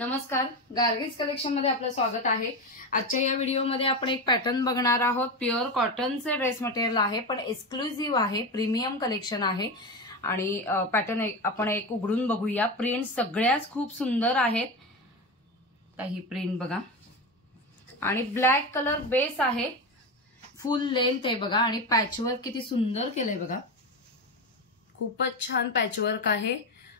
नमस्कार, गार्गीज कलेक्शन मध्ये आपलं स्वागत आहे। आजच्या या व्हिडिओमध्ये आपण एक पॅटर्न बघणार आहोत। प्युअर कॉटनचे ड्रेस मटेरियल आहे, पण एक्सक्लुझिव्ह आहे, प्रीमियम कलेक्शन आहे आणि पॅटर्न आपण एक उघडून बघूया। प्रिंट सगळ्याच खूप सुंदर आहेत। ही प्रिंट बघा आणि ब्लॅक कलर बेस आहे, फुल लेंथ आहे बघा आणि पॅचवर्क किती सुंदर केलंय बघा। खूपच छान पॅचवर्क आहे,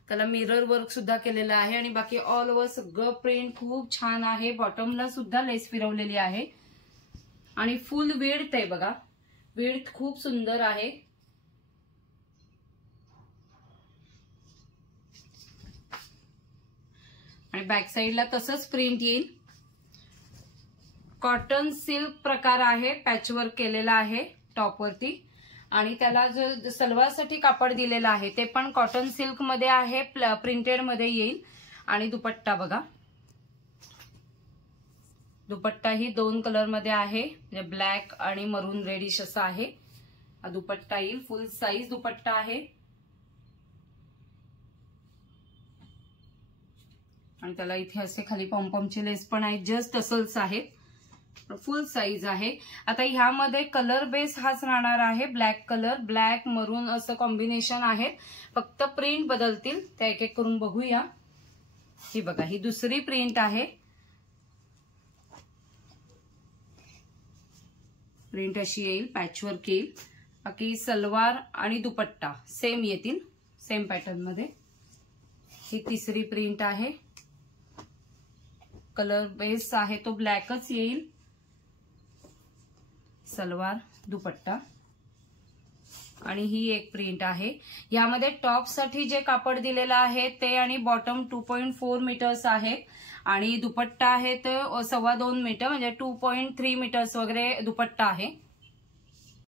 त्याला मिरर वर्क सुद्धा केलेला आहे आणि बाकी ऑल ओव्हर सगळं प्रिंट खूप छान आहे। बॉटमला सुद्धा लेस फिरवलेली आहे आणि फुल विड्थ आहे बघा, विड्थ खूप सुंदर आहे। आणि बॅक साइडला तसंच प्रिंट येईल। कॉटन सिल्क प्रकार आहे, पॅचवर्क केलेला आहे टॉप वरती आणि त्याला जो सलवारसाठी कापड दिलेला आहे ते पण कॉटन सिल्क मध्ये आहे, प्रिंटेड मध्ये येईल। आणि दुपट्टा बघा, दुपट्टा ही दोन कलर मध्ये आहे, म्हणजे ब्लॅक आणि मरून रेडिश असा आहे। हा दुपट्टा येईल, फुल साइज दुपट्टा आहे आणि त्याला इथे असे खाली पॉम्पॉमचे लेस पण आहेत, जस्ट टसल्स आहेत, फुल साइज आहे। आता ह्यामध्ये कलर बेस हाच राहणार आहे, ब्लॅक कलर, ब्लॅक मरून असं कॉम्बिनेशन आहे, फक्त प्रिंट बदलतील, त्या एक एक करून बघूया। ही बघा, ही दुसरी प्रिंट आहे, प्रिंट अशी येईल, पॅचवर्क येईल। बाकी सलवार आणि दुपट्टा सेम येतील, सेम पॅटर्न मध्ये। ही तिसरी प्रिंट आहे, कलर बेस आहे तो ब्लॅकच येईल, सलवार दुपट्टा। आणि ही एक प्रिंट आहे, यामध्ये टॉप साठी जे कापड दिलेलं आहे ते आणि बॉटम 2.4 मीटर्स आहे आणि दुपट्टा आहे तो 2.25 मीटर, म्हणजे 2.3 मीटर्स वगैरे दुपट्टा आहे।